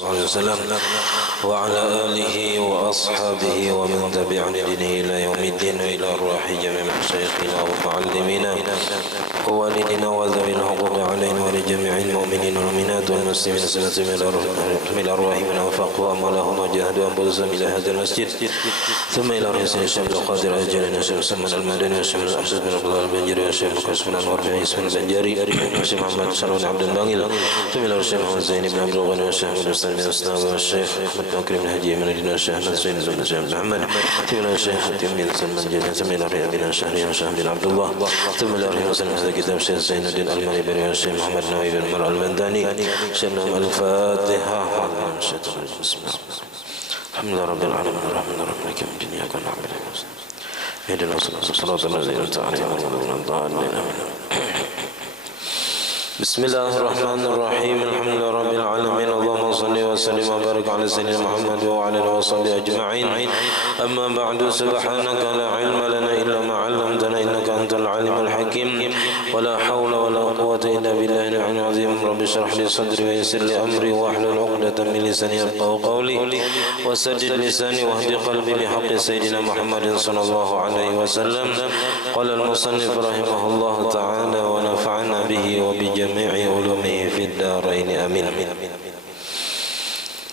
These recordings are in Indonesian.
وسلم وعلى آله وأصحابه ومن تبع دينه إلى يوم الدين وإلى أرواح جميع مشايخنا ومعلمينا ووالدنا وذوي الحقوق علينا ولجميع المؤمنين والمؤمنات والمسلمين سلسلة من الأرواح من أنفقوا وأموالهم وجاهدوا أنفسهم إلى هذا المسجد ثم إلى رئيس الشيخ القادر أجلنا الشيخ سلمان المدني والشيخ الأحسن بن عبد الله البنجري والشيخ مقص بن أنور بن عيسى البنجري والشيخ محمد سلمان عبد الباقي ثم إلى الشيخ محمد زين بن عبد الغني والشيخ محمد من الإسلام والشيخ أحمد بن أكرم الهدي من الدين والشيخ أحمد زين بن الشيخ محمد ثم إلى الشيخ حاتم بن سلمان جنة ثم إلى رئيس بن الشهري والشيخ بن عبد الله ثم إلى رئيس وسلم هذا كتاب الشيخ زين الدين المالي بن الشيخ محمد نووي بن مرء المنداني شيخنا الفاتحة بسم الله الحمد لله رب العالمين الرحمن الرحيم مالك يوم الدين إياك نعبد وإياك نستعين اهدنا الصراط الذين أنعمت عليهم غير المغضوب عليهم ولا الضالين بسم الله الرحمن الرحيم الحمد لله رب العالمين اللهم صل وسلم وبارك على سيدنا محمد وعلى اله وصحبه اجمعين اما بعد سبحانك لا علم لنا الا ما علمتنا انك انت العليم الحكيم ولا حول ولا قوه الا بالله العلي العظيم رب اشرح لي صدري ويسر لي امري واحلل عقدة من لساني يفقهوا قولي وسدد لساني واهد قلبي بحق سيدنا محمد صلى الله عليه وسلم قال المصنف رحمه الله تعالى ونفعنا به وبجميع علومه في الدارين آمين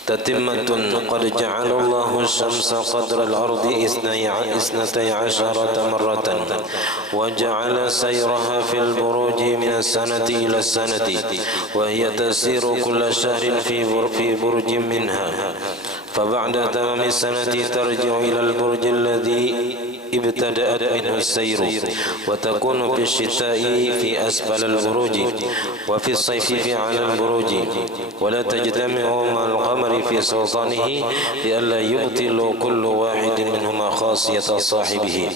تتمة قد جعل الله الشمس قدر الأرض 12 مرة وجعل سيرها في البروج من السنة إلى السنة وهي تسير كل شهر في برج منها فبعد تمام السنة ترجع إلى البرج الذي ابتدأت منه السير وتكون في الشتاء في أسفل البروج وفي الصيف في أعلى البروج ولا تجتمع مع القمر في سلطانه لئلا يبطل كل واحد منهما خاصية صاحبه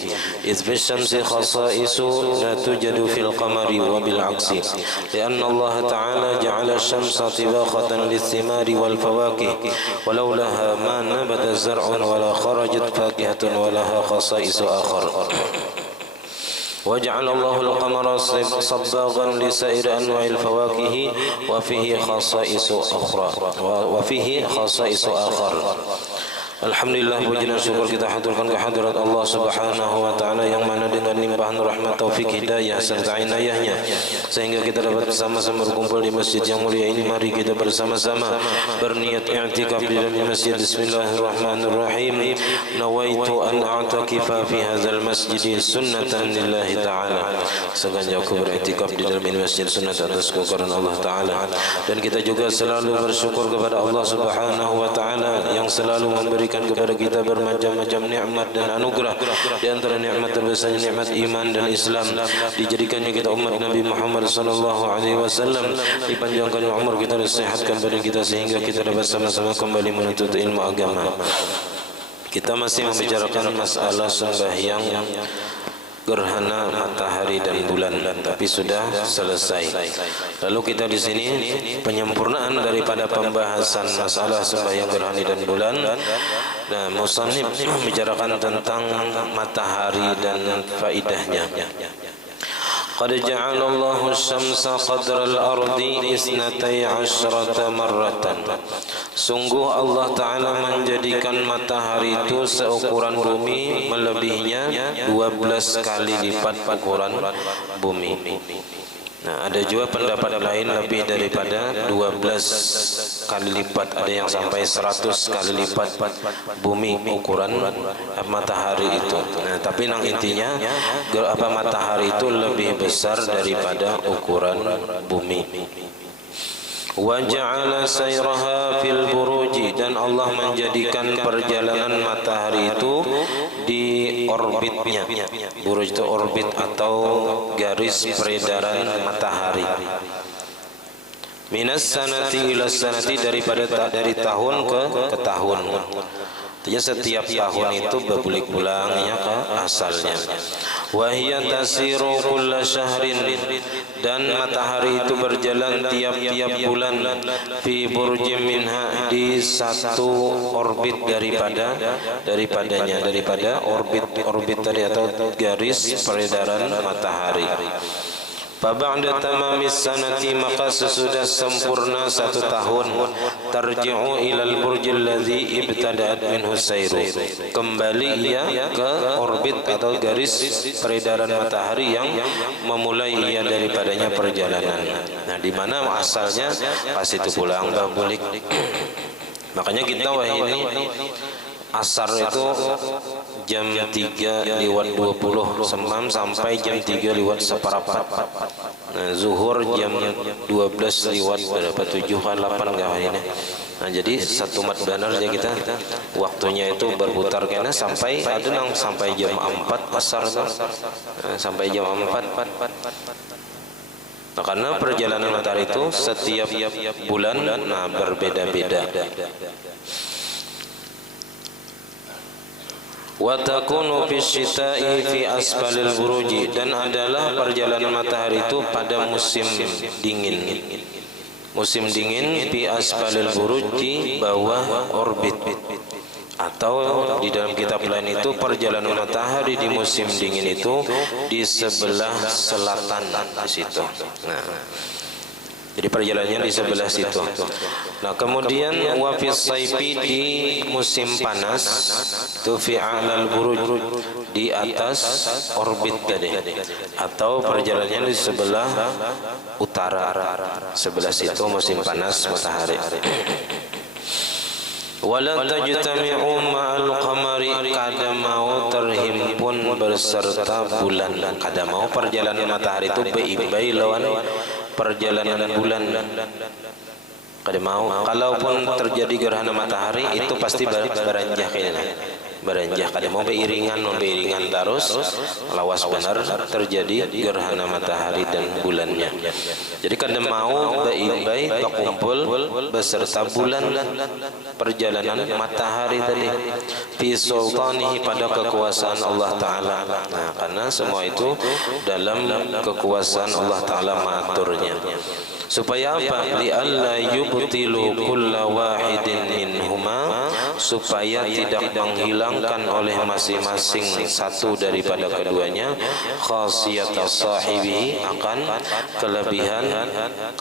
إذ في الشمس خصائص لا توجد في القمر وبالعكس لأن الله تعالى جعل الشمس طباخة للثمار والفواكه ولولاها ما نبت زرع ولا خرجت فاكهة ولها خصائص آخر وجعل الله القمر صباغا لسائر أنواع الفواكه وفيه خصائص آخر Alhamdulillah puji dan syukur kita haturkan kehadirat Allah Subhanahu wa taala yang mana dengan limpahan rahmat taufik hidayah serta inayahnya sehingga kita dapat bersama-sama berkumpul di masjid yang mulia ini. Mari kita bersama-sama berniat i'tikaf di dalam masjid. Bismillahirrahmanirrahim. Nawaitu an a'takifa fi hadzal masjid sunnatan lillahi ta'ala. Sengaja aku beriktikaf di dalam masjid sunat atas kekaruniaan Allah taala. Dan kita juga selalu bersyukur kepada Allah Subhanahu wa taala yang selalu memberikan kepada kita bermacam-macam nikmat dan anugerah. Di antara nikmat terbesarnya nikmat iman dan Islam, dijadikannya kita umat Nabi Muhammad sallallahu alaihi wasallam, dipanjangkan umur kita, disehatkan badan kita sehingga kita dapat sama-sama kembali menuntut ilmu agama. Kita masih membicarakan masalah sembahyang gerhana matahari dan bulan, tapi sudah selesai. Lalu kita di sini penyempurnaan daripada pembahasan masalah sembahyang gerhana dan bulan. Nah, musannif membicarakan tentang matahari dan faidahnya. Qad ja'ala Allahu asy-syamsa qadra al-ardi 12 marratan. Sungguh Allah Ta'ala menjadikan matahari itu seukuran bumi, melebihinya 12 kali lipat ukuran bumi. Nah, ada juga pendapat lain lebih daripada 12 kali lipat, ada yang sampai 100 kali lipat bumi ukuran matahari itu. Nah, tapi yang intinya matahari itu lebih besar daripada ukuran bumi. Wa ja'ala sayraha fil buruji, dan Allah menjadikan perjalanan matahari itu di orbitnya. Buruj itu orbit atau garis peredaran matahari. Minas sanati ila sanati, dari tahun ke tahun. Artinya setiap tahun itu berbulik bulangnya ke asalnya. Wa hiya tasiru kulla syahrin, dan matahari itu berjalan tiap-tiap bulan fi burjim minha, di satu orbit daripada orbit tadi atau garis peredaran matahari. Faba'da tamamis sanati, maka sesudah sempurna 1 tahun, tarji'u ilal burjil ladzi ibtada'at minhu sayru. Kembali ia ke orbit atau garis peredaran matahari yang memulai ia daripadanya perjalanan. Nah, di mana asalnya pas itu pulang balik. Makanya kita ini asar itu jam 3:20 semam sampai jam 3:04. Nah, zuhur jam 12 berapa 7 kan 8 enggak ini. Nah, jadi satu mat benar aja kita waktunya itu berputar karena sampai ada nang sampai jam 4 asar tuh. Nah, sampai jam 4. Nah, karena perjalanan matahari itu setiap bulan berbeda-beda. Wa takunu fi syita'i fi asfalil buruji, dan adalah perjalanan matahari itu pada musim dingin. Musim dingin fi asfalil buruji, bawah orbit. Atau di dalam kitab lain itu perjalanan matahari di musim dingin itu di sebelah selatan di situ. Nah, jadi perjalanannya di sebelah situ. Nah, kemudian wafis saifi di musim panas tu fi a'lal buruj, di atas orbit tadi, atau perjalanannya di sebelah utara, sebelah situ musim panas matahari. Wala tajtami'u ma'al qamari, kada mau terhimpun berserta bulan. Kada mau perjalanan matahari itu bei lawan perjalanan bulan. Kada mau. Kalaupun terjadi gerhana matahari itu pasti beranjak ini. Beranjak, kada mau beiringan terus lawas benar terjadi gerhana matahari dan bulannya. Jadi kada mau bei berkumpul beserta bulan perjalanan matahari tadi fi sultanihi, pada kekuasaan Allah Ta'ala. Nah, karena semua itu dalam kekuasaan Allah Ta'ala mengaturnya. Supaya apa? Li'alla yubtilu kulla wahidin minhuma, supaya tidak menghilangkan oleh masing-masing satu daripada keduanya khasiyata sahibi, akan kelebihan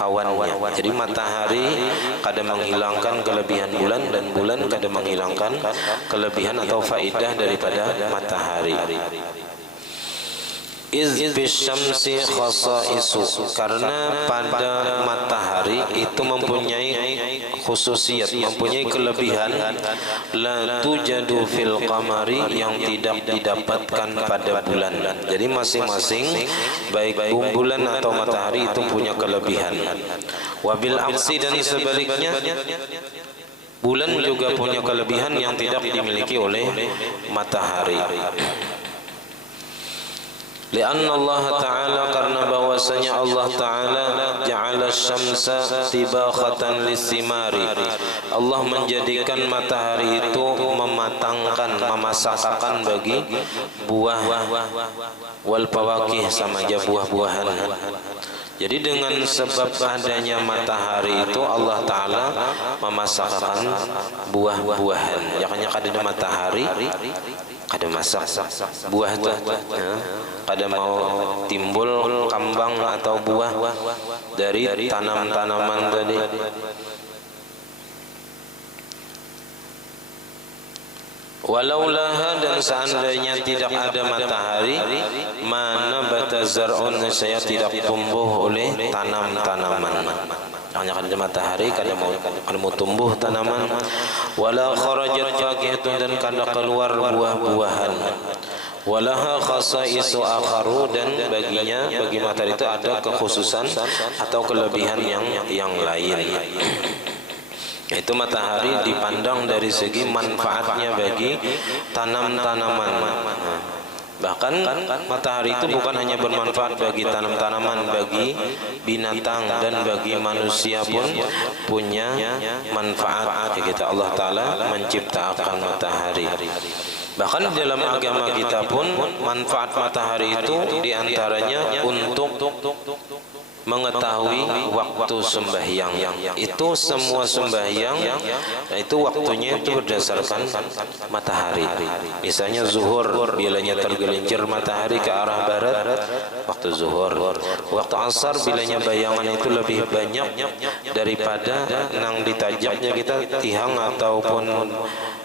kawannya. Jadi matahari kada menghilangkan kelebihan bulan, dan bulan kada menghilangkan kelebihan atau faidah daripada matahari. Iz bisyamsi khasaisu, karena pada matahari itu mempunyai khususiyat, mempunyai kelebihan la tujadu fil qamari, yang tidak didapatkan pada bulan. Jadi masing-masing baik bulan atau matahari itu punya kelebihan. Wabil aksi, dan sebaliknya bulan juga punya kelebihan yang tidak dimiliki oleh matahari. Lianna Allah Ta'ala, karena bahwasanya Allah Ta'ala ja'ala syamsa tibakhatan lissimari, Allah menjadikan matahari itu mematangkan, memasakkan bagi buah, wal pawakih, sama aja buah-buahan. Jadi dengan sebab adanya matahari itu Allah Ta'ala memasakkan buah-buahan. Jangan kada ada matahari, kada masak buah itu, ya. Kada mau timbul kambang atau buah dari tanam-tanaman tadi. Walaulaha, dan seandainya tidak ada matahari, mana bata zar'un, saya tidak tumbuh oleh tanam-tanaman. Hanya kada ada matahari, kada mau tumbuh tanaman. Wala kharajat fakihatun, dan kada keluar buah-buahan. Walaha khasaisu akharu, dan bagi matahari itu ada kekhususan atau kelebihan yang lain. Yaitu matahari dipandang dari segi manfaatnya bagi tanam-tanaman. Bahkan matahari itu bukan hanya bermanfaat bagi tanam-tanaman, bagi binatang dan bagi manusia pun punya manfaat. Kita Allah Ta'ala menciptakan matahari. Bahkan dalam agama kita pun manfaat matahari itu diantaranya untuk mengetahui waktu sembahyang. Itu semua sembahyang itu waktunya itu berdasarkan matahari. Misalnya zuhur, bilanya tergelincir matahari ke arah barat, waktu zuhur. Waktu asar, bilanya bayangan itu lebih banyak daripada nang ditajaknya kita tihang ataupun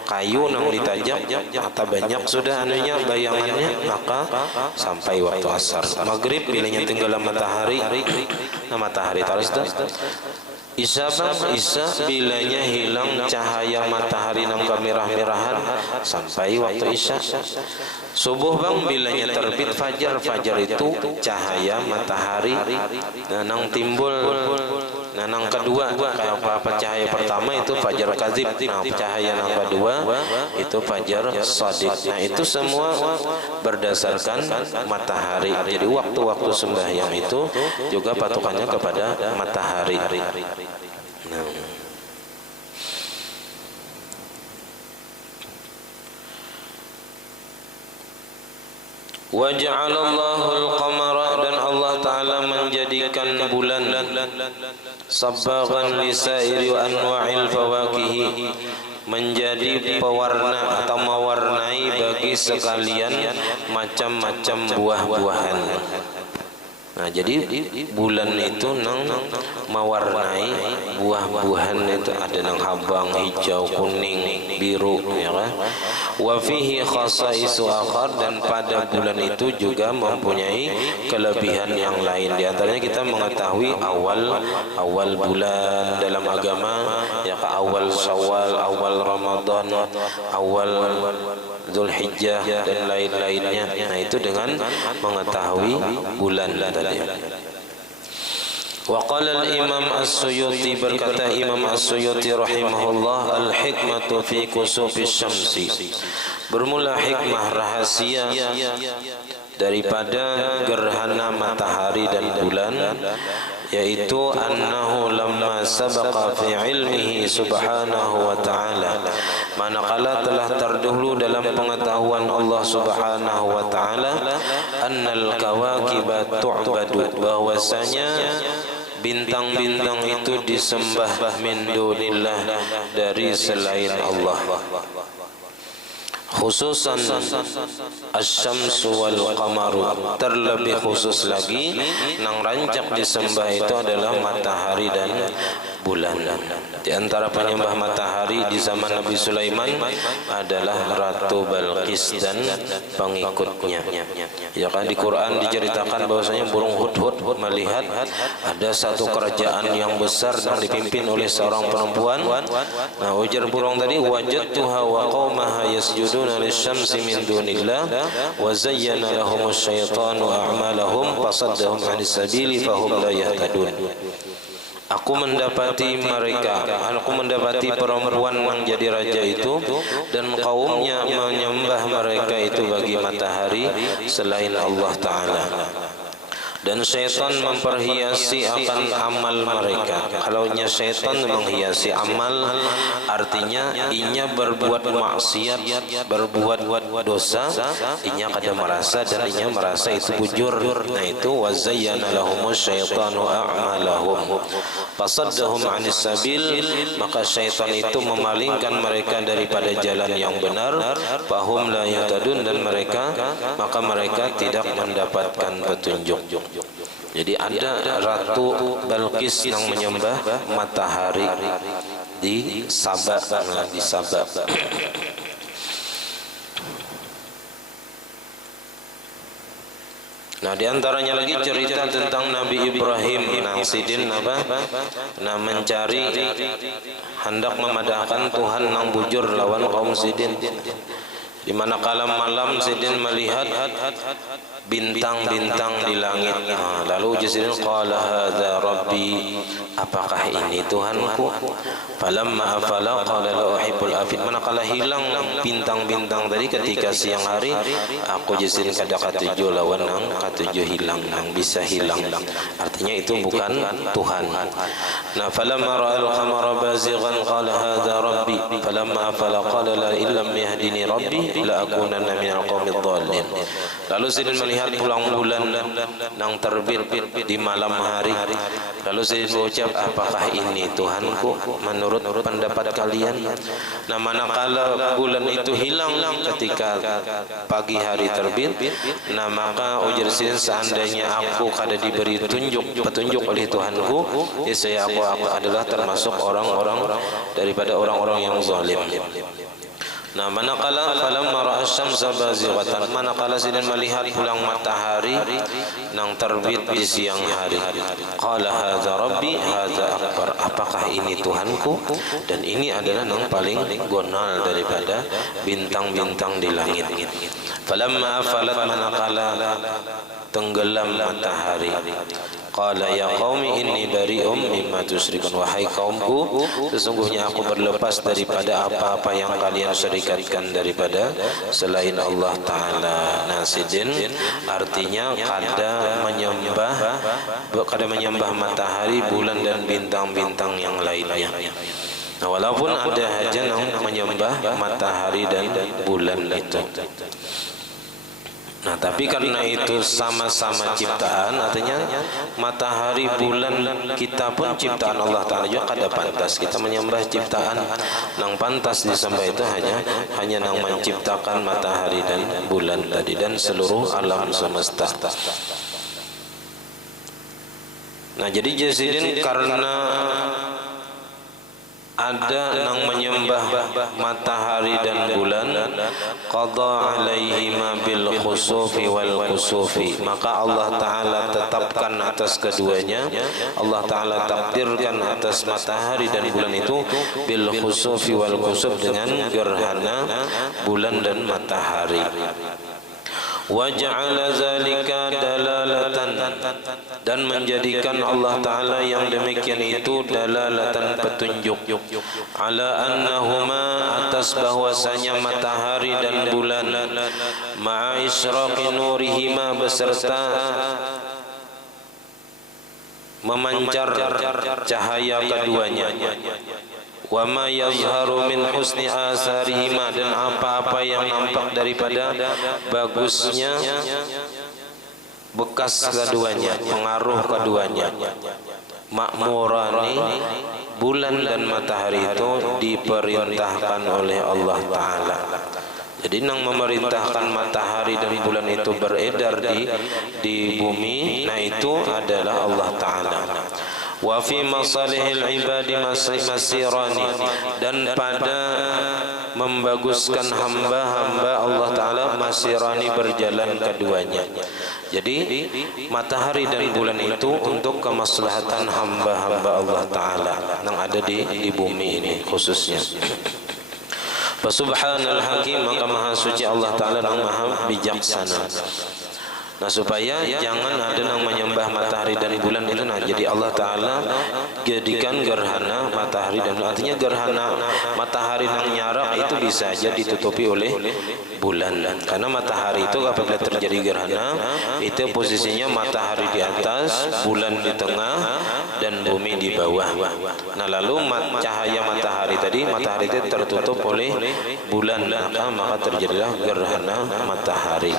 kayu nang ditajak atau banyak sudah anunya bayangannya, maka sampai waktu asar. Maghrib bilanya tenggelam matahari, matahari terus Isya bilanya hilang cahaya matahari nang kemerah-merahan sampai waktu isya. Subuh bang bilanya terbit fajar itu cahaya matahari nang timbul. Nah, nang kedua kayak apa cahaya pertama itu fajar kadzib. Nah, cahaya nang kedua itu fajar shadiq. Nah, itu semua berdasarkan matahari. Jadi waktu-waktu sembahyang itu juga patokannya kepada matahari. Nah. Wa ja'alallahu al-qamara, dan Allah Ta'ala menjadikan bulan sabaghan li sairi wa anwa'il fawakihi, menjadi pewarna atau mewarnai bagi sekalian macam-macam buah-buahan. Nah, jadi bulan itu nang mewarnai buah-buahan itu, ada nang abang, hijau, kuning, biru, ya kan? Wa fihi khasaisu akhar, dan pada bulan itu juga mempunyai kelebihan yang lain. Di antaranya kita mengetahui awal bulan dalam agama, ya kan, awal Syawal, awal Ramadan, awal Zulhijjah dan lain-lainnya. Nah, itu dengan mengetahui bulan tadi. Wa qala al-Imam As-Suyuti, berkata Imam As-Suyuti rahimahullah, al-hikmatu fi kusufis syamsi, bermula hikmah rahasia daripada gerhana matahari dan bulan, yaitu annahu lamma sabaqa fi ilmihi subhanahu wa ta'ala, manakala telah terdahulu dalam pengetahuan Allah subhanahu wa ta'ala, annal kawakiba tu'badu, bahwasanya bintang-bintang itu disembah min dunillah, dari selain Allah. Khususan asy-syamsu wal qamaru, terlebih khusus lagi nang rancak disembah itu adalah matahari dan bulan. Di antara penyembah matahari di zaman Nabi Sulaiman adalah Ratu Balqis dan pengikutnya. Ya kan, di Quran diceritakan bahwasanya burung hudhud melihat ada satu kerajaan yang besar yang dipimpin oleh seorang perempuan. Nah, ujar burung tadi, wajadtuha wa qaumaha yasjuduna lisyamsi min dunillah wa zayyana lahumus syaitanu a'malahum fasaddahum 'anis sabili fahum la yahtadun. Aku mendapati perempuan yang jadi raja itu dan kaumnya menyembah mereka itu bagi matahari selain Allah Ta'ala, dan syaitan memperhiasi akan amal mereka. Kalaunya syaitan menghiasi amal, artinya inya berbuat maksiat, berbuat dosa, inya kada merasa dan inya merasa itu bujur. Nah, itu wazayyana lahumus syaitanu a'malahum fasaddahum 'anis sabil, maka syaitan itu memalingkan mereka daripada jalan yang benar, fahum la yahtadun, dan mereka tidak mendapatkan petunjuk. Jadi ada Ratu Balqis yang menyembah matahari di Sabah. Di Sabah. Nah, di antaranya lagi cerita tentang Nabi Ibrahim nang sidin mencari, hendak memadahkan Tuhan nang bujur lawan kaum sidin. Di mana kala malam sidin melihat bintang-bintang di langit. Lalu sidin qala hadza rabbi, apakah ini Tuhanku? Falamma afala qala la uhibbul afid, manakala hilang bintang-bintang tadi ketika siang hari, aku sidin kada katuju lawan nang katuju hilang, nang bisa hilang, artinya itu bukan Tuhan. Nah, falamma ra'al qamara bazighan qala hadza rabbi, falamma afala qala la illam yahdini rabbi la akunanna minal qaumidh dhalin. Lalu Sidin melihat pulang bulan yang terbit di malam hari. Lalu Sidin berucap, apakah ini Tuhanku menurut pendapat kalian? Nah, manakala bulan itu hilang ketika pagi hari terbit, nah maka ujar Sidin, seandainya aku kada diberi petunjuk oleh Tuhanku, saya aku adalah termasuk orang-orang daripada orang-orang yang zalim. Nah, manakala falamma ra'a asy-syamsa bazighatan, manakala Sidin melihat pulang matahari nang terbit di siang hari, qala hadza rabbi hadza akbar, apakah ini Tuhanku dan ini adalah nang paling gonal daripada bintang-bintang di langit. Falamma afalat, manakala tenggelam matahari, qala ya qaumi inni bari'um mimma tusyrikun, wahai kaumku, sesungguhnya aku berlepas daripada apa-apa yang kalian syirikatkan daripada selain Allah Ta'ala. Nah, Sidin artinya kada menyembah matahari, bulan dan bintang-bintang yang lainnya. Nah, walaupun ada aja yang menyembah matahari dan bulan itu. Nah, tapi karena itu sama-sama ciptaan, artinya matahari, bulan kita pun ciptaan Allah Ta'ala juga, kada pantas kita menyembah ciptaan. Nang pantas disembah itu hanya nang menciptakan matahari dan bulan tadi dan seluruh alam semesta. Nah, jadi Sidin karena ada yang menyembah matahari dan bulan, qada alaihima bil khusufi wal kusufi, maka Allah Ta'ala tetapkan atas keduanya, Allah Ta'ala takdirkan atas matahari dan bulan itu bil khusufi wal kusuf, dengan gerhana bulan dan matahari. Wa ja'ala zalika dalalatan, dan menjadikan Allah Ta'ala yang demikian itu dalalatan, petunjuk, ala annahuma, atas bahwasanya matahari dan bulan, ma'a isyraqi nurihima, beserta memancar cahaya keduanya, wa ma yazharu min husni asarihima, dan apa-apa yang nampak daripada bagusnya bekas keduanya, pengaruh keduanya. Makmurani, bulan dan matahari itu diperintahkan oleh Allah Ta'ala. Jadi nang memerintahkan matahari dan bulan itu beredar di bumi, nah itu adalah Allah Ta'ala. Wa fi masalihil ibadi masirani, dan pada membaguskan hamba-hamba Allah Ta'ala masirani, berjalan keduanya. Jadi matahari dan bulan itu untuk kemaslahatan hamba-hamba Allah Ta'ala yang ada di bumi ini khususnya. Subhanal Hakim, maka maha suci Allah Ta'ala yang maha bijaksana. Nah, supaya jangan ada yang menyembah matahari dan bulan itu. Nah, jadi Allah Ta'ala jadikan gerhana matahari dan bulan, artinya gerhana matahari yang nyarak itu bisa saja ditutupi oleh bulan, karena matahari itu apabila terjadi gerhana itu posisinya matahari di atas, bulan di tengah dan bumi di bawah. Nah, lalu cahaya matahari itu tertutup oleh bulan, maka terjadilah gerhana matahari.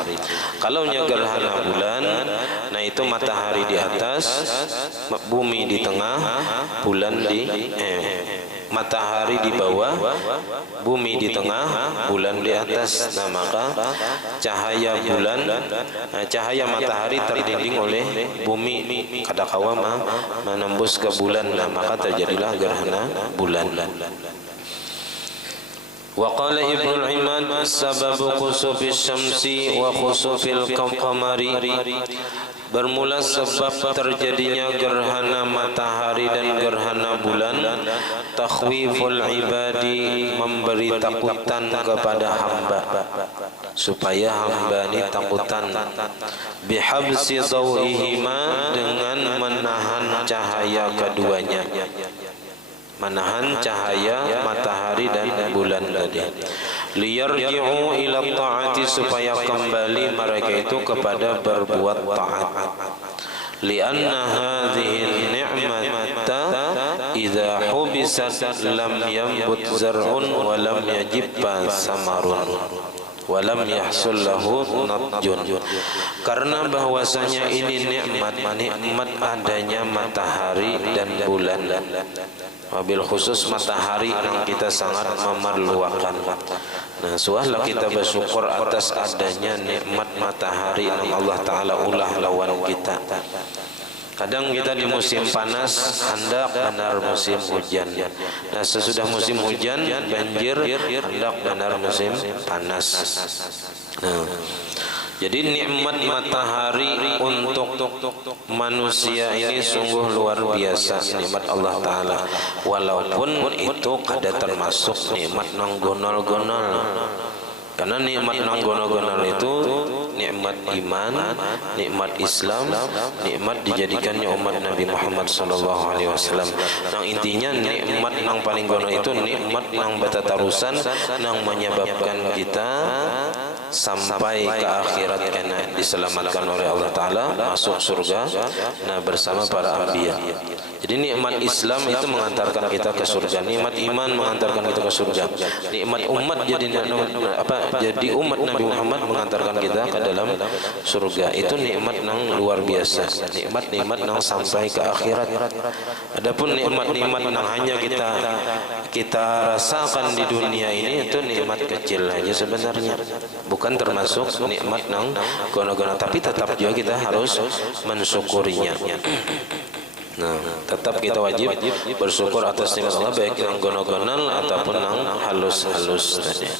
Kalau gerhana bulan, nah itu matahari di atas, bumi di tengah, bulan matahari di bawah, bumi di tengah, bulan di atas. Nah, maka cahaya matahari terdinding oleh bumi, kadakawa menembus ke bulan, nah maka terjadilah gerhana bulan. Wa qala Ibnu al-Imad, sababu khusufis syamsi wa khusufil qamari, bermula sebab terjadinya gerhana matahari dan gerhana bulan, takhwiful ibadi, memberi takutan kepada hamba, supaya hamba ini takutan, bihabsi dawihima, dengan menahan cahaya keduanya, menahan cahaya matahari dan bulan tadi, liyarji'u ila ta'ati, supaya kembali mereka itu kepada berbuat taat. Lianna hadhihi ni'mata idza hubisat lam yambut zar'un wa lam yajibba samarun wa lam yahsul lahu nadjun. Karena bahwasanya ini nikmat adanya matahari dan bulan, wabil khusus matahari yang kita sangat memerlukan. Nah, suahlah kita bersyukur atas adanya nikmat matahari yang Allah Ta'ala ulah lawan kita. Kadang kita di musim panas hendak benar musim hujan. Nah, sesudah musim hujan banjir hendak benar musim panas. Nah, jadi nikmat matahari untuk manusia ini sungguh luar biasa, nikmat Allah Ta'ala. Walaupun itu kada termasuk nikmat nang gonol-gonol. Karena nikmat nang gonol-gonol itu nikmat iman, nikmat Islam, nikmat dijadikannya umat Nabi Muhammad sallallahu alaihi wasallam. Nang intinya nikmat nang paling gonol itu nikmat nang batatarusan nang menyebabkan kita sampai ke akhirat kena diselamatkan oleh Allah Ta'ala, masuk surga nah bersama para anbiya. Jadi nikmat Islam itu mengantarkan kita ke surga, nikmat iman mengantarkan kita ke surga, nikmat umat jadi umat Nabi Muhammad mengantarkan kita ke dalam surga. Itu nikmat nang luar biasa, nikmat nang sampai ke akhirat. Adapun nikmat nang hanya kita rasakan di dunia ini, itu nikmat kecil aja sebenarnya, bukan termasuk nikmat nang gono-gono, tapi tetap juga kita harus mensyukurinya. Nah, tetap kita wajib bersyukur atas nikmat Allah, baik yang gono-gonal ataupun yang halus-halus tadi.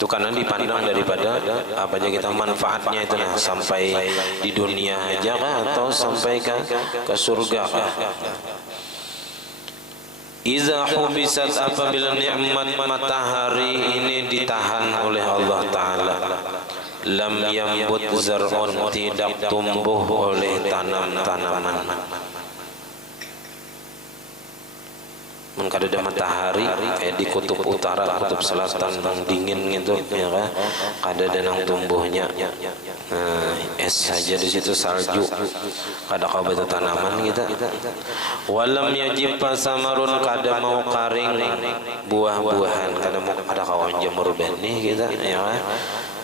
Itu karena dipandang daripada apa aja kita manfaatnya itu, nah sampai di dunia aja kah atau sampai ke surga kah. Iza hubisat, apabila nikmat matahari ini ditahan oleh Allah Ta'ala, lam yambut zar'un, tidak tumbuh oleh tanam-tanaman. Kada ada matahari kayak di kutub utara, kutub selatan yang dingin gitu ya kan, kada ada nang tumbuhnya. Nah, es saja di situ, salju, kada kau batu tanaman kita. Walam yajib samarun, kada mau karing buah-buahan, kada kau jemur benih kita ya kan.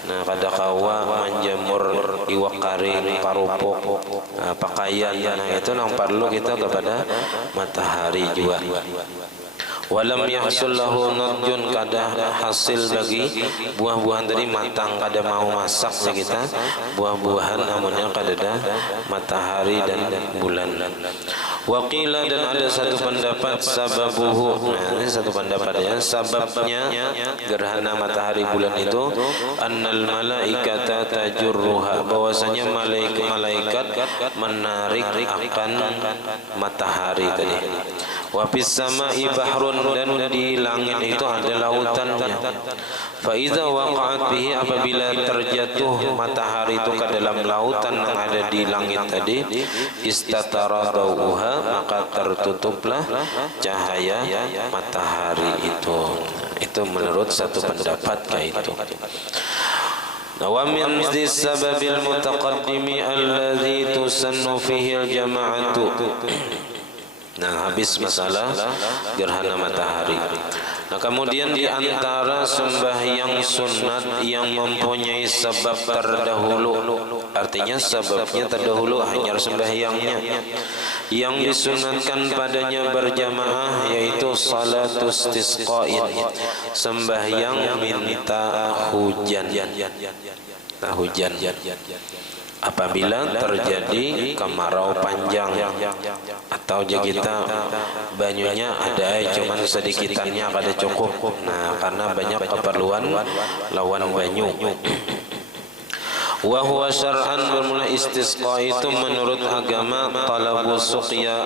Nah, kada kawa menjemur iwak karing, parupuk, pakaian. Nah, itu nang perlu kita kepada matahari juga. Walam yahsul lahu nadjun, kada hasil bagi buah-buahan tadi matang, kada mau masaknya kita buah-buahan, namunnya kada ada matahari dan bulan. Waqila, dan ada satu pendapat sababuhu. Nah, ini satu pendapat ya, sababnya gerhana matahari bulan itu annal malaikata tajurruha, bahwasanya malaikat menarik akan matahari tadi. Wa fis samai bahrun, dan di langit itu ada lautannya. Fa iza waqa'at bihi, apabila terjatuh matahari itu ke dalam lautan yang ada di langit tadi, istatara dauha, maka tertutuplah cahaya matahari itu. Itu menurut satu pendapat kayak itu. Wa min sababil mutaqaddimi alladhi tusannu fihi al-jama'atu. Nah, habis masalah gerhana matahari. Nah, kemudian di antara sembahyang sunat yang mempunyai sebab terdahulu, artinya sebabnya terdahulu hanya sembahyangnya, yang disunatkan padanya berjamaah, yaitu salatus istisqa'in, sembahyang minta hujan. Nah, hujan apabila terjadi kemarau panjang atau kita banyunya ada cuman sedikitannya kada cukup. Nah, karena banyak keperluan lawan banyu. Wa huwa syar'an, bermula istisqa itu menurut agama talabu suqya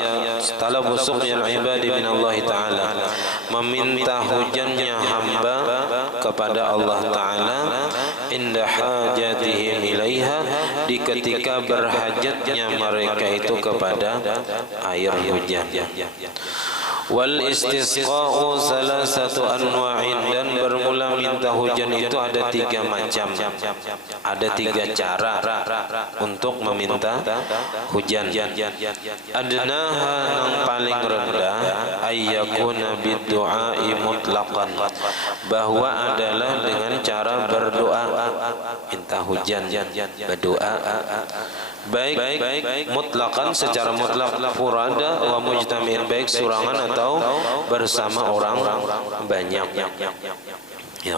al-ibadi min Allah Ta'ala, meminta hujannya hamba kepada Allah Ta'ala inda hajatihim ilaiha, di ketika berhajatnya mereka itu kepada air hujan. Wal istisqa'u salasatu anwa'in, dan bermula minta hujan itu ada 3 macam. Ada 3 cara untuk meminta hujan. Adnaha, yang paling rendah, ayyakuna biddu'ai mutlaqan, bahwa adalah dengan cara berdoa minta hujan, berdoa baik mutlaqan secara mutlak, furada wa mujtami'in, baik surangan atau bersama orang banyak. Ya.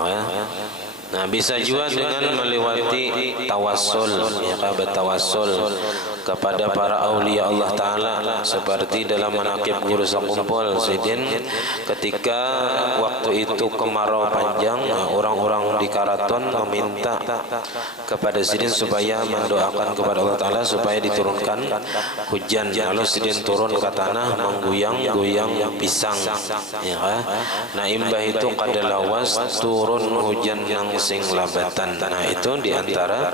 Nah, bisa juga dengan melewati tawassul, ya, bertawassul kepada para aulia Allah Ta'ala, seperti dalam manaqib Guru Sakumpul Sidin, ketika waktu itu kemarau panjang, orang-orang di Karaton meminta kepada Sidin supaya mendoakan kepada Allah Ta'ala supaya diturunkan hujan. Lalu Sidin turun ke tanah menggoyang-goyang pisang, ya. Nah, imbah itu kadalawas turun hujan yang sing labatan. Nah, itu diantara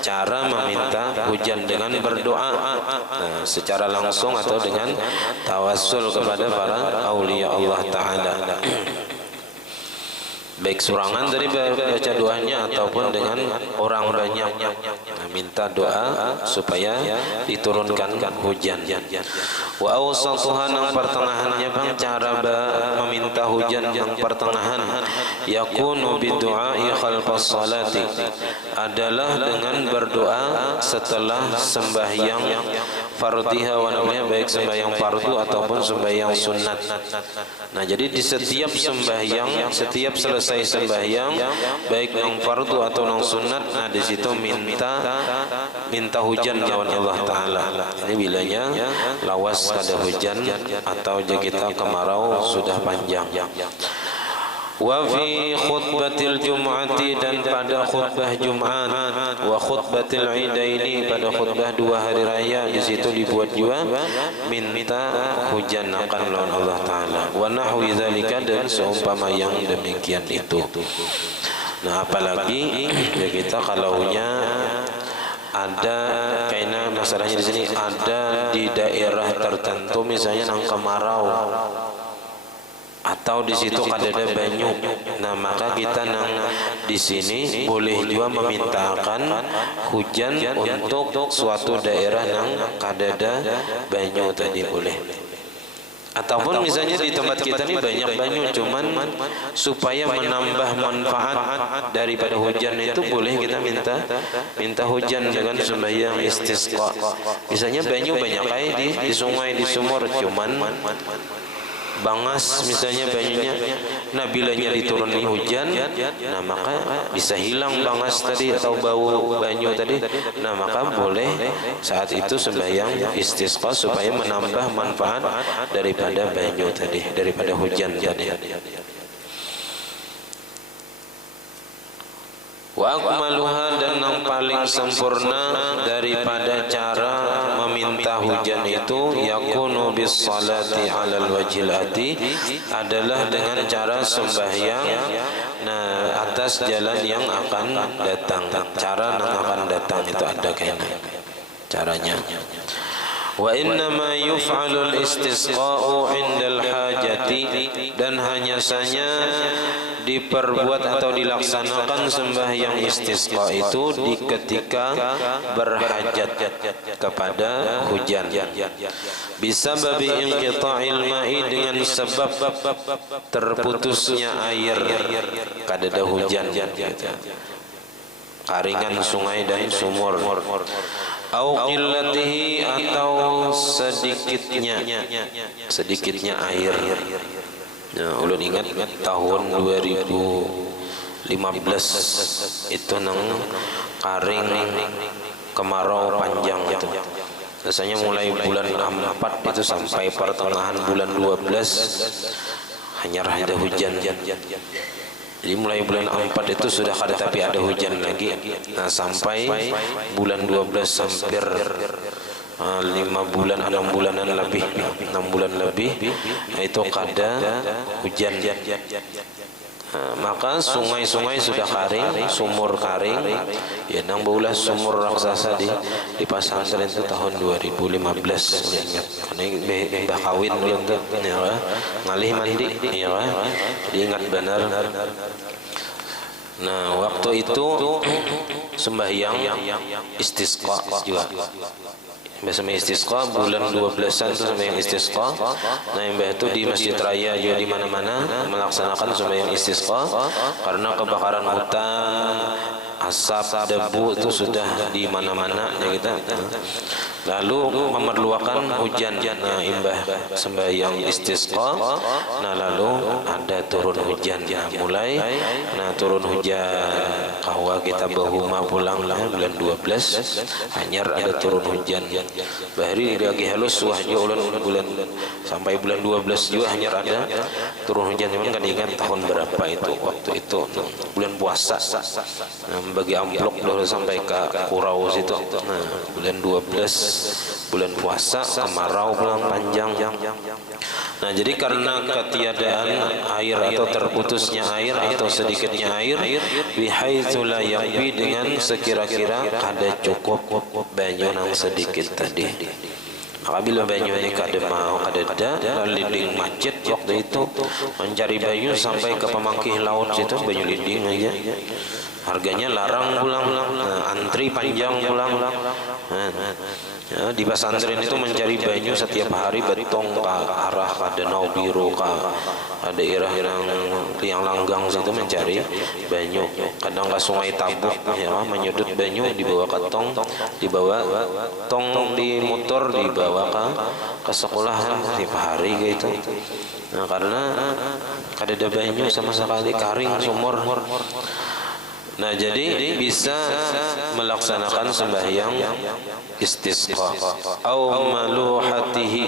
cara meminta hujan dengan berdoa, nah, secara langsung atau dengan tawassul kepada para aulia Allah Ta'ala. Baik surangan dari baca doanya ataupun dengan orang banyak, nah, minta doa supaya diturunkan hujan. Wa awsatuha, yang pertengahannya bang, cara meminta hujan yang pertengahan, yakunu bidu'ai khalfas salati, adalah dengan berdoa setelah sembahyang fardhiha wa nafilah, baik sembahyang fardu ataupun sembahyang sunat. Nah, jadi di setiap sembahyang, setiap selesai sembahyang, baik yang fardu atau yang sunat, nah di situ minta hujan lawan Allah Ta'ala. Ini bilanya lawas kada hujan atau kita kemarau sudah panjang. Wa fi khutbatil jum'ati, dan pada khutbah Jumat, wa khutbatil idaini, pada khutbah 2 hari raya, di situ dibuat juga minta hujan akan lawan Allah Ta'ala. Wa nahwi dzalika, dan seumpama yang demikian itu. Nah, apalagi ya kita kalaunya ada kayaknya masalahnya di sini, ada di daerah tertentu misalnya nang kemarau atau di situ kadada banyu. Nah, maka kita nang di sini boleh juga memintakan hujan untuk suatu daerah nang kadada banyu tadi, boleh. Ataupun misalnya di tempat kita ini banyak banyu, cuman supaya menambah manfaat daripada hujan itu, boleh kita minta hujan dengan sembahyang istisqa. Misalnya banyu banyak kayak di sungai, di sumur, cuman bangas misalnya banyunya. Nah, bilanya dituruni hujan, nah maka bisa hilang bangas tadi atau bau banyu tadi. Nah, maka boleh saat itu sembahyang istisqa supaya menambah manfaat daripada banyu tadi, daripada hujan tadi. Wa akmaluha, dan yang paling sempurna daripada cara meminta hujan itu, yakunu bis salati alal wajhil ati, adalah dengan cara sembahyang nah atas jalan yang akan datang. Cara yang akan datang itu ada kayaknya caranya. Wa innama yuf'alul istisqa'u 'indal hajati, dan hanya saja diperbuat atau dilaksanakan sembahyang istisqa itu di ketika berhajat kepada hujan. Bisa babi inqita'il ma'i, dengan sebab terputusnya air kadada hujan, karingan sungai dan sumur, au qillatihi, atau sedikitnya air. Nah, ulun ingat tahun 2015 itu nang karing kemarau panjang itu. Biasanya mulai bulan 4 itu sampai pertengahan bulan 12 hanya ada hujan. Jadi mulai bulan 4 itu sudah kada, tapi ada hujan lagi. Nah, sampai bulan 12 hampir 5 bulan, 6 bulanan lebih, 6 bulan lebih, nah itu kada hujan. Maka sungai-sungai sudah karing, sumur karing. Ya nang baulah sumur raksasa di pesantren itu tahun 2015 ingat. Ini mbah kawin belum tuh, ya ngalih mandi, ya jadi ingat benar. Nah waktu itu sembahyang istisqa juga. Biasanya istisqa bulan 12-an itu sembahyang istisqa. Nah yang itu di Masjid Raya juga di mana-mana melaksanakan sembahyang istisqa karena kebakaran hutan, asap, debu itu sudah di mana-mana ya kita. Lalu memerlukan hujan. Nah imbah sembahyang istisqa. Nah lalu ada turun hujan. Mulai turun hujan. Kahwa kita bahuma pulang lah bulan 12 hanyar ada turun hujan. Bahari lagi halus wahyu ulun bulan sampai bulan 12 juga hanyar ada turun hujan. Cuman kan ingat tahun berapa itu waktu itu bulan puasa. Bagi amplop dulu sampai ke Kurau situ. Nah bulan 12 bulan puasa kemarau bulan panjang. Nah jadi karena ketiadaan air atau terputusnya air atau sedikitnya air bihaitsu la yakfi dengan sekira-kira kada cukup banyu nang sedikit tadi. Apabila banyu ini kada mau kada ada liding macet waktu itu mencari banyu sampai ke pemangkih laut situ banyu liding aja. Harganya larang pulang, antri panjang pulang. Ya, di pesantren itu mencari banyu setiap hari betong ke arah Danau Biru ke daerah yang langgang situ mencari banyu. Kadang ke Sungai Tabuk ya menyedut banyu dibawa ke tong, dibawa tong di motor dibawa ke sekolahan setiap hari gitu. Nah karena kada ada banyu sama sekali karing sumur. Nah jadi bisa melaksanakan sembahyang istisqa au maluhatihi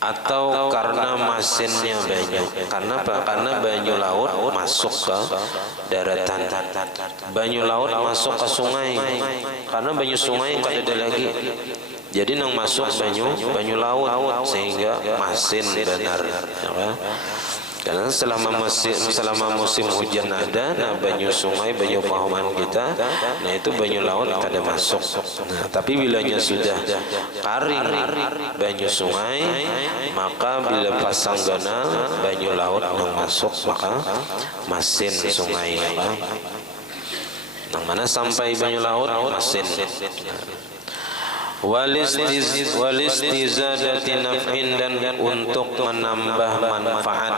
atau karena masinnya banyu. Karena apa? Karena banyu laut masuk ke daratan. Banyu laut masuk ke sungai. Karena banyu sungai enggak ada lagi. Jadi nang masuk banyu laut sehingga masin benar. Ya. Karena selama musim hujan ada, nah banyu sungai, banyu pahuman kita, nah itu banyu laut kada masuk. Nah, tapi bilanya sudah karing banyu sungai, maka bila pasang ganal banyu laut yang masuk maka masin sungai. Nang mana sampai banyu laut masin. Walistizadati naf'in dan untuk menambah manfaat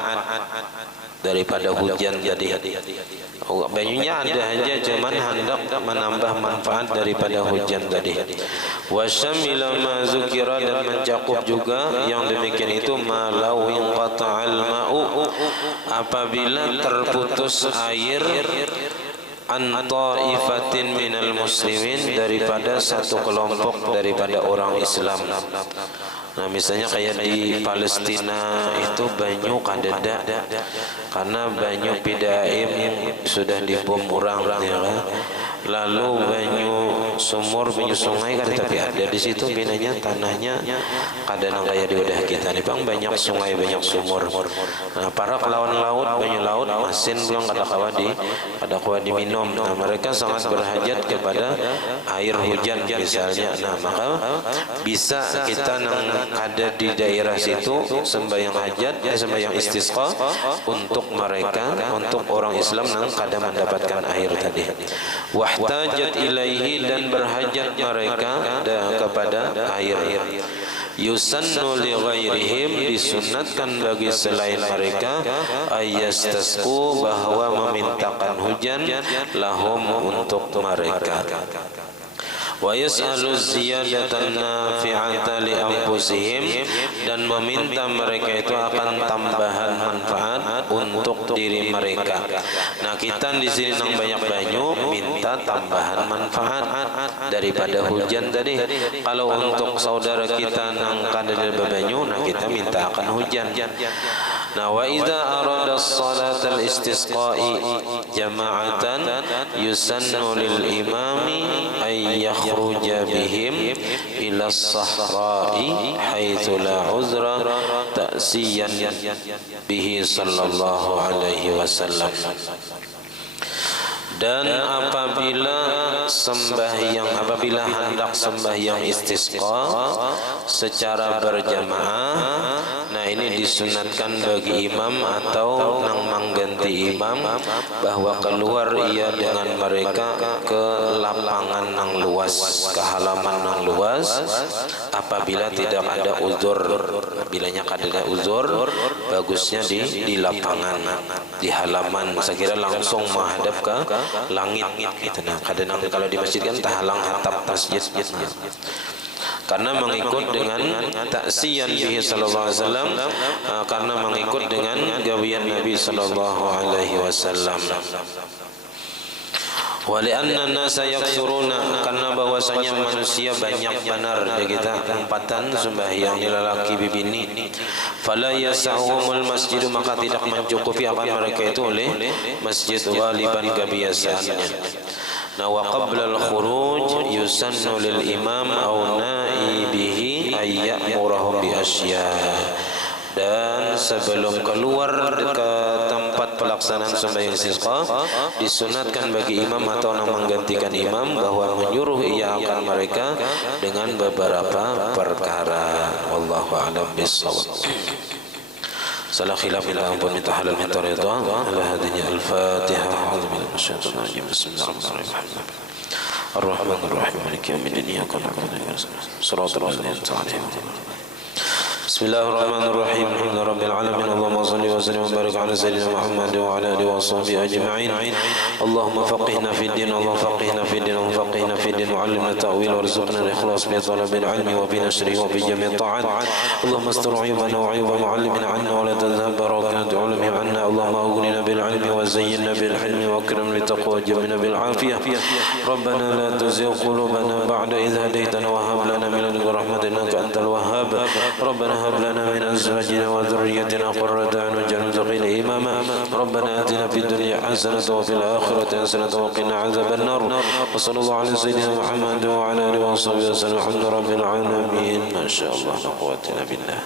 daripada hujan jadi banyunya ada aja cuman hendak menambah manfaat daripada hujan tadi. Wasyamila ma zukira dan mencakup juga yang demikian itu malau inqata'al ma'u apabila terputus air an ta'ifatin minal muslimin daripada satu kelompok daripada orang Islam. Nah misalnya kayak di Palestina itu banyu kadada karena banyu pidaim sudah dibom orang ya kan? Lalu banyu sumur, banyu sungai kan tapi ada di situ binanya tanahnya kadang kayak di wadah kita nih bang banyak sungai banyak sumur. Nah para kelawan laut banyu laut masin belum kada kawa diminum. Nah mereka sangat berhajat kepada air hujan misalnya. Nah maka bisa kita nang ada di daerah situ sembahyang hajat sembahyang istisqa untuk mereka untuk orang Islam nang kada mendapatkan air tadi. Wahtajat ilaihi dan berhajat mereka kepada air. Yusannu li ghairihim disunatkan bagi selain mereka ayastasqu bahwa memintakan hujan lahum untuk mereka. Wa yas'alu ziyadatan nafi'ata li anfusihim dan meminta mereka itu akan tambahan manfaat untuk diri mereka. Nah kita di sini nang banyak banyu minta tambahan manfaat daripada hujan tadi. Kalau untuk saudara kita nang kada ada banyu, nah kita minta akan hujan. Nah wa idza arada as-salat al-istisqa'i jama'atan yusannu lil imami ay yakhruja bihim ila sahra'i haitsu la uzra ta'siyan bihi sallallahu alaihi wasallam. Dan apabila hendak sembahyang istisqa secara berjamaah, nah ini disunatkan bagi imam atau nang mengganti imam bahwa keluar ia dengan mereka ke lapangan nang luas, ke halaman nang luas. Apabila tidak ada uzur, bilanya ada uzur, bagusnya di lapangan, di halaman, sekira langsung menghadap ke langit gitu. Nah, kadang kalau di masjid kan tahalang hatap masjid gitu. Karena mengikut dengan taksiyan bihi sallallahu alaihi wasallam, karena mengikut dengan gawian Nabi sallallahu alaihi wasallam. Walianna nasa yaksuruna, karena bahwasanya manusia banyak benar kita umpatan sembahyang lelaki bibini. Fala yasahumul masjid, maka tidak mencukupi akan mereka itu oleh masjid waliban kebiasaannya. Nah, wa qabla al-khuruj yusannu lil imam aw naibihi ay ya'murahum bi asya. Dan sebelum keluar ke tempat pelaksanaan sembahyang istisqa, disunatkan bagi imam atau yang menggantikan imam bahwa menyuruh ia akan mereka dengan beberapa perkara. Wallahu a'lam bissawab. Salah khilaf ila ampun minta halal minta ridha. Ala hadinya al-Fatihah. A'udzu billahi minasyaitonir rajim. Bismillahirrahmanirrahim. Ar-Rahmanir Rahim. Maliki yaumiddin. Iyyaka na'budu wa iyyaka nasta'in. Shiratal ladzina an'amta 'alaihim. Bismillahirrahmanirrahim. Alhamdulillahirabbil alamin. Allahumma shalli wa sallim wa barik ala sayyidina Muhammad wa ala alihi wa sahbihi ajma'in. Allahumma faqihna fid din, Allahumma faqihna fid din, Allahumma faqihna fid din wa 'allimna ta'wil warzuqna al-ikhlas bi talabil ilmi wa bi nashrihi wa bi jami' ta'at. Allahumma astur 'aybana wa 'ayba mu'allimina 'anna wa la tadhhab barakatu 'ulumihim 'anna. Allahumma aghnina bil 'ilmi wa zayyinna bil hilmi wa akrimna bi taqwa wa jamilna bil 'afiyah. Rabbana la tuzigh qulubana ba'da idh hadaytana wa hab lana min ladunka rahmatan innaka antal wahhab. Rabbana هب لنا من أزواجنا وذريتنا قرة أعين واجعلنا للمتقين إماما. ربنا آتنا في الدنيا حسنة وفي الآخرة حسنة وقنا عذاب النار. وصلى الله على سيدنا محمد وعلى آله وصحبه وسلم. الحمد لله رب العالمين. ما شاء الله لا قوة إلا بالله.